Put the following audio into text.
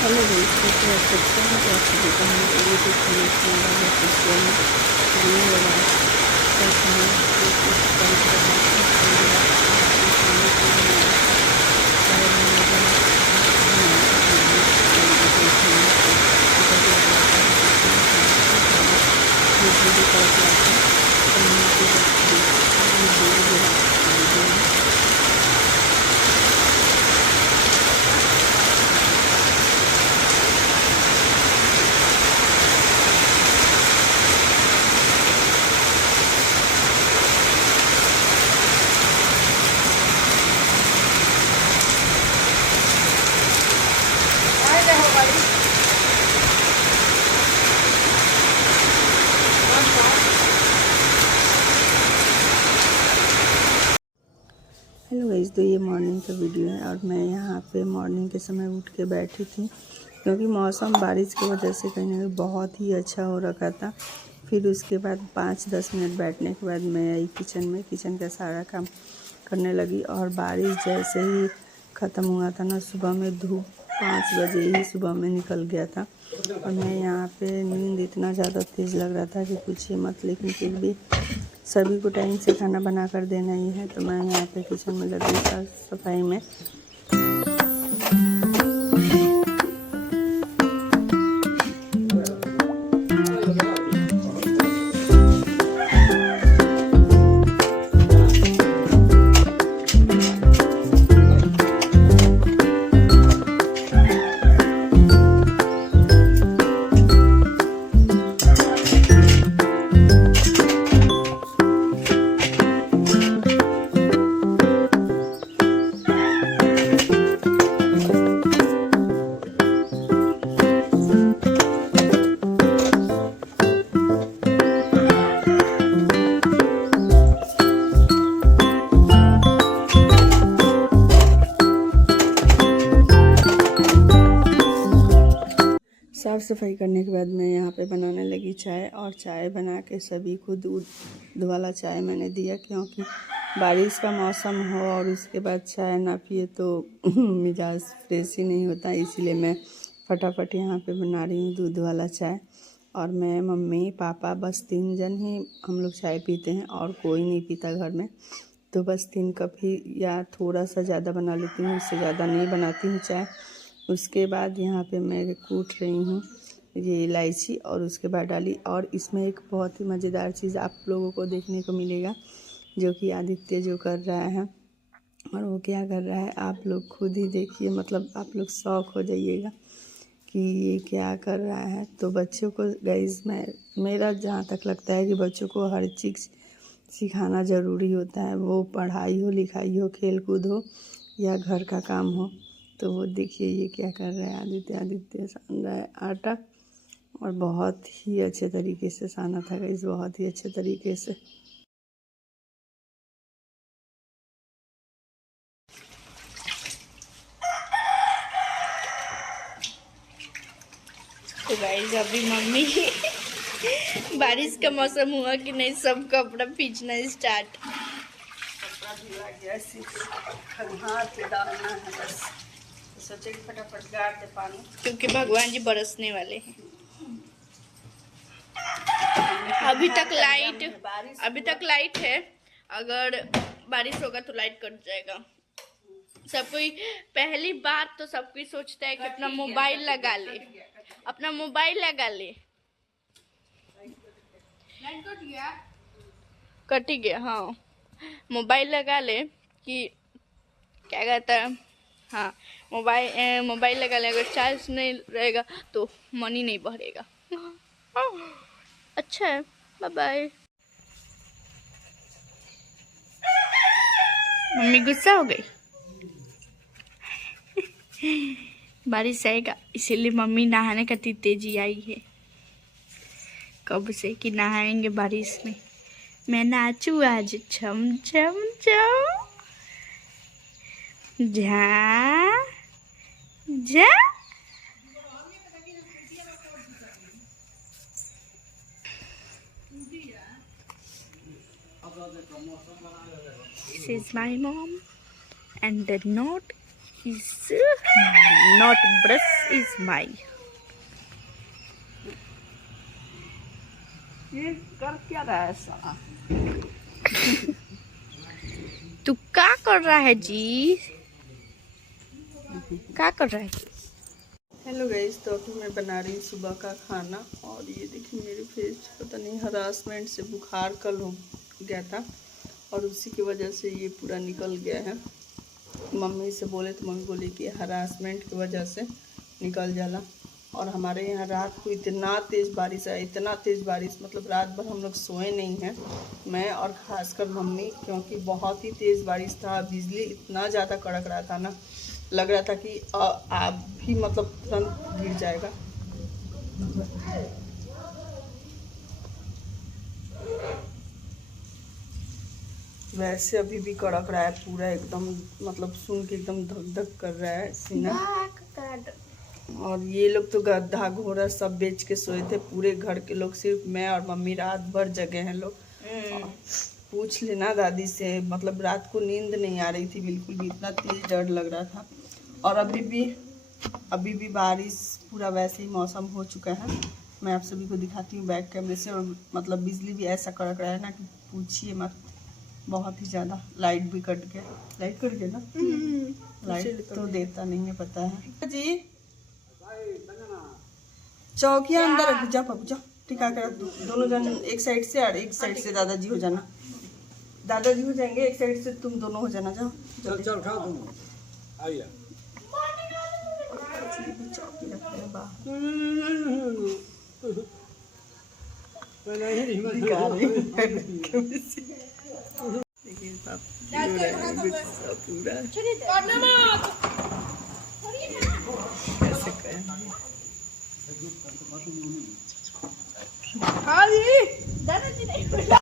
Hello guys, कैसे आप सब? स्वागत है आप सभी का हमारे यूट्यूब चैनल स्माइल ऑफिशियल में। ये है रात का समय, जो कि कल का रात है। कल रात को आपने खाने के लिए बनाया था चाय बनाया बनाया था मैंने। और इधर खाना तो इधर लग रहा था कि खाना खाने के बाद ये वीडियो कर रहा था। तो मैं भी देख सकते हैं ये वीडियो रात की वीडियो है। हेलो गाइस, तो ये मॉर्निंग का वीडियो है और मैं यहाँ पे मॉर्निंग के समय उठ के बैठी थी, क्योंकि मौसम बारिश की वजह से कहीं ना कहीं बहुत ही अच्छा हो रखा था। फिर उसके बाद 5-10 मिनट बैठने के बाद मैं आई किचन में, किचन का सारा काम करने लगी। और बारिश जैसे ही ख़त्म हुआ था ना, सुबह में धूप 5 बजे ही सुबह में निकल गया था। और मैं यहाँ पे नींद इतना ज़्यादा तेज़ लग रहा था कि पूछिए मत, लेकिन फिर भी सभी को टाइम से खाना बना कर देना ही है। तो मैं यहाँ पे किचन में लगी साफ सफाई में। साफ़ सफाई करने के बाद मैं यहाँ पे बनाने लगी चाय। और चाय बना के सभी को दूध वाला चाय मैंने दिया, क्योंकि बारिश का मौसम हो और उसके बाद चाय ना पिए तो मिजाज फ्रेश ही नहीं होता। इसीलिए मैं फटाफट यहाँ पे बना रही हूँ दूध वाला चाय। और मैं, मम्मी, पापा, बस 3 जन ही हम लोग चाय पीते हैं और कोई नहीं पीता घर में। तो बस 3 कप ही या थोड़ा सा ज़्यादा बना लेती हूँ, इससे ज़्यादा नहीं बनाती हूँ चाय। उसके बाद यहाँ पे मैं कूट रही हूँ ये इलायची, और उसके बाद डाली। और इसमें एक बहुत ही मज़ेदार चीज़ आप लोगों को देखने को मिलेगा, जो कि आदित्य जो कर रहा है। और वो क्या कर रहा है आप लोग खुद ही देखिए, मतलब आप लोग शौक हो जाइएगा कि ये क्या कर रहा है। तो बच्चों को गाइस, मेरा जहाँ तक लगता है कि बच्चों को हर चीज़ सिखाना ज़रूरी होता है, वो पढ़ाई हो, लिखाई हो, खेल कूद हो या घर का काम हो। तो वो देखिए ये क्या कर रहा है आदित्य सान रहा है आटा, और बहुत ही अच्छे तरीके से साना था गाइस, बहुत ही अच्छे तरीके से। तो गाइस अभी मम्मी बारिश का मौसम हुआ कि नहीं, सब कपड़ा खींचना स्टार्ट। कपड़ा धुला गया, सिर्फ हाथ डालना है बस। सोचे कि फटाफट गाड़ दे पानी, क्योंकि भगवान जी बरसने वाले हैं। अभी तक लाइट है। अगर बारिश होगा तो लाइट कट जाएगा। सब कोई पहली बात तो सब कोई सोचता है कि अपना मोबाइल लगा ले, अपना मोबाइल लगा ले। कट गया, हाँ, मोबाइल लगा ले कि क्या कहता है, हाँ, मोबाइल लगा ले। अगर चार्ज नहीं रहेगा तो मनी नहीं भरेगा। अच्छा है, बाय बाय। मम्मी गुस्सा हो गई। बारिश आएगा इसीलिए मम्मी नहाने का तेजी आई है कब से कि नहाएंगे बारिश में। मैं नाचू आज छम छम छम, जा जा। This is my mom and the note His not brush is mine. ये कर क्या रहा है साला? तू क्या कर रहा है जी? क्या कर रहा है? हेलो गाइस, तो अभी मैं बना रही हूँ सुबह का खाना। और ये देखिए मेरे फेस पता नहीं हरासमेंट से बुखार कल हो गया था और उसी की वजह से ये पूरा निकल गया है। मम्मी से बोले तो मम्मी बोली कि हरासमेंट की वजह से निकल जाला। और हमारे यहाँ रात को इतना तेज़ बारिश है, इतना तेज़ बारिश, मतलब रात भर हम लोग सोए नहीं हैं, मैं और ख़ासकर मम्मी, क्योंकि बहुत ही तेज़ बारिश था। बिजली इतना ज़्यादा कड़क रहा था ना, लग रहा था कि आप भी मतलब तुरंत गिर जाएगा। वैसे अभी भी कड़क रहा है पूरा एकदम, मतलब सुन के एकदम धक धक कर रहा है सीना। और ये लोग तो गड्ढा घोड़ा सब बेच के सोए थे, पूरे घर के लोग, सिर्फ मैं और मम्मी रात भर जगे हैं लोग। पूछ लेना दादी से, मतलब रात को नींद नहीं आ रही थी बिल्कुल भी, इतना तेज डर लग रहा था। और अभी भी बारिश पूरा वैसे ही मौसम हो चुका है। मैं आप सभी को दिखाती हूँ बैक कैमरे से। और मतलब बिजली भी ऐसा कड़क रहा है ना कि पूछिए मत, बहुत ही ज़्यादा। लाइट भी कट गया, लाइट कट गया ना, लाइट तो देता नहीं है, पता है जी। चौकिया अंदर रख, जा पापू जा, टिका कर दोनों जन एक साइड से और एक साइड से दादाजी हो जाना। दादाजी हो जाएंगे, एक साइड से तुम दोनों हो जाना। जाओ चल चल खा तुम आइए। चौकी रखते हैं बाहर। देखिए पूरा